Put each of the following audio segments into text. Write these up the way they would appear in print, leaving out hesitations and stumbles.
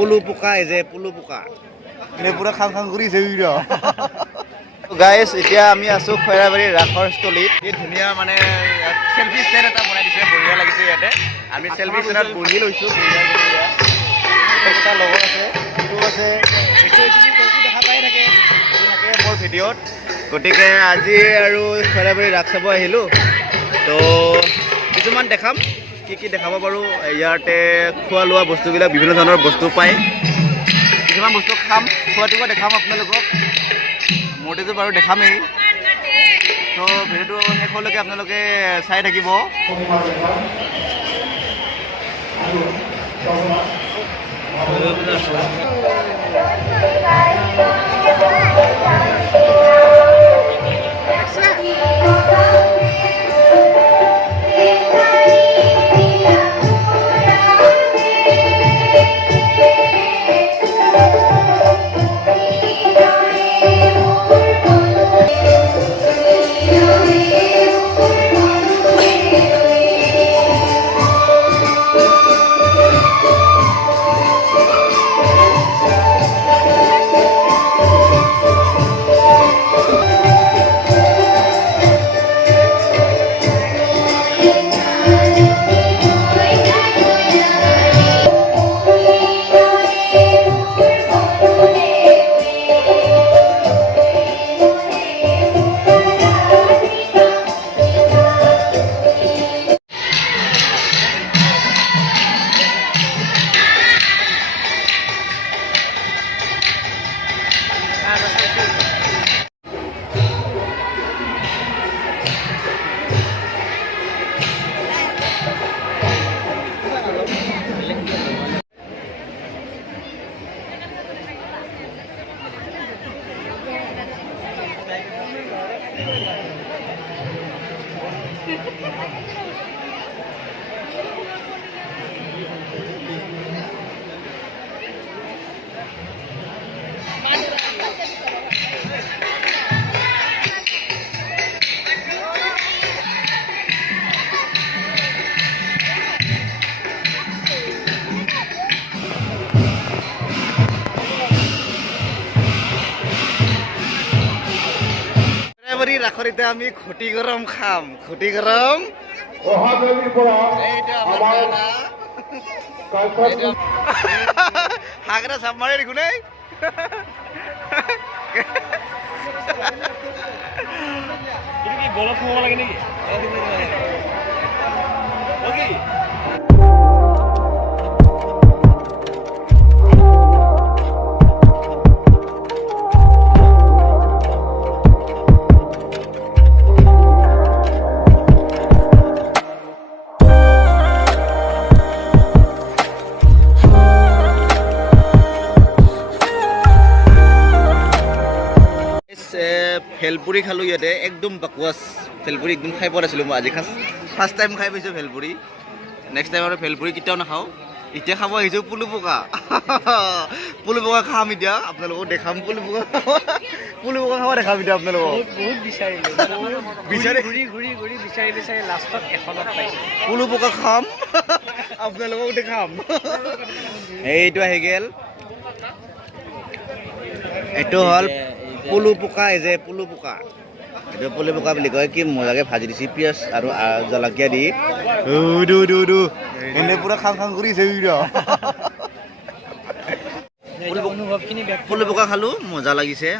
পুলু পোকা এই যে পুলু পোকা এনে পুৰা খাং খাং কৰিছে গাইজ এতিয়া আমি আছো খৈৰাবাৰীৰ ৰাসৰ স্থলীত এই ধুনীয়া মানে সেলফি ষ্টেণ্ড এটা বনাই দিছে বঢ়িয়া লাগিছে ইয়াতে আমি সেলফি ষ্টেণ্ডত বহি লৈছো এটা লগৰ আছে এইটো আছে দেখা পাই থাকে মোৰ ভিডিঅ'ত গতিকে আজি আৰু খৈৰাবাৰীৰ ৰাস চাব আহিলোঁ তো কিছুমান দেখাম কি দেখাব পাৰোঁ ইয়াতে খোৱা লোৱা বস্তুবিলাক বিভিন্ন ধৰণৰ বস্তু পায় কিছুমান বস্তু খাম খোৱাটোকো দেখাম আপোনালোকক মূৰ্তিটো বাৰু দেখামেই তো ভিডিঅ'টো শেষলৈকে আপোনালোকে চাই থাকিব ৰাসৰ এতিয়া আমি খুটি গৰম খাম খুটি গৰম হাগৰা চাপ মাৰে দেখোন গলত সোমাব লাগে নেকি ভেলপুৰি খালোঁ ইয়াতে একদম বাকৱাছ ভেলপুৰি একদম খাই পোৱা নাছিলোঁ মই আজি ফাৰ্ষ্ট টাইম খাই পাইছোঁ ভেলপুৰি নেক্সট টাইম আৰু ভেলপুৰি কেতিয়াও নাখাওঁ এতিয়া খাব আহিছোঁ পুলু পোকা খাম এতিয়া আপোনালোকক দেখাম পুলু পোকা খাব দেখাম এতিয়া আপোনালোকক বহুত বিচাৰি লাষ্টত এখনত পাইছোঁ পুলু পোকা খাম আপোনালোকক দেখাম এইটো আহি গ'ল এইটো হ'ল পুলু পোকা এই যে পুলু পোকা এইটো পুলু পোকা বুলি কয় কি মজাকে ভাজি দিছে পিঁয়াজ আৰু জলকীয়া দি এনে পুৰা খাং খাং কৰিছে পুলু পোকা খালোঁ মজা লাগিছে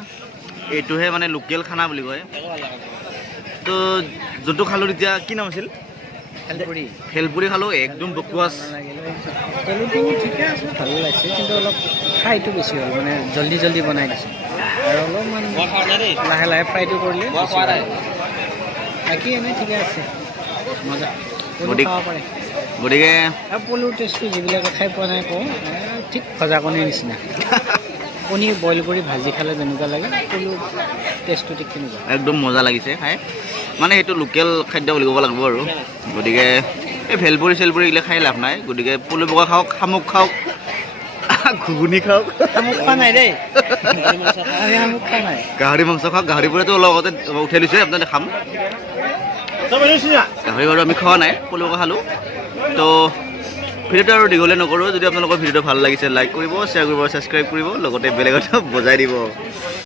এইটোহে মানে লোকেল খানা বুলি কয় তো যোনটো খালোঁ তেতিয়া কি নাম আছিল ভেলপুৰি খালোঁ একদম বকৱাছ ঠিকে আছে ভালো লাগিছে কিন্তু অলপ ফ্ৰাইটো বেছি হ'ল মানে জল্দি বনাই দিছে আৰু অলপমান লাহে ফ্ৰাইটো কৰিলে বাকী এনেই ঠিকে আছে মজা খাব পাৰে গতিকে পলুৰ টেষ্টটো যিবিলাকে খাই পোৱা নাই কওঁ ঠিক ভজা কণীৰ নিচিনা কণী বইল কৰি ভাজি খালে যেনেকুৱা লাগে পলুৰ টেষ্টটো ঠিক তেনেকুৱা একদম মজা লাগিছে খাই মানে সেইটো লোকেল খাদ্য বুলি ক'ব লাগিব আৰু গতিকে এই ভেলপুৰি চেলপুৰি এইবিলাক খাই লাভ নাই গতিকে পুলু পোকা খাওক শামুক খাওক ঘুগুনি খাওক শামুক খোৱা নাই দেই শামুক খোৱা নাই গাহৰি মাংস খাওক গাহৰি পোৰাটো লগতে উঠাই লৈছে আপোনালোকে খাম গাহৰি বাৰু আমি খোৱা নাই পুলু পোকা খালোঁ তো ভিডিঅ'টো আৰু দীঘলে নকৰোঁ। যদি আপোনালোকৰ ভিডিঅ'টো ভাল লাগিছে লাইক কৰিব, শ্বেয়াৰ কৰিব, ছাবস্ক্ৰাইব কৰিব, লগতে বেলেগতো বজাই দিব।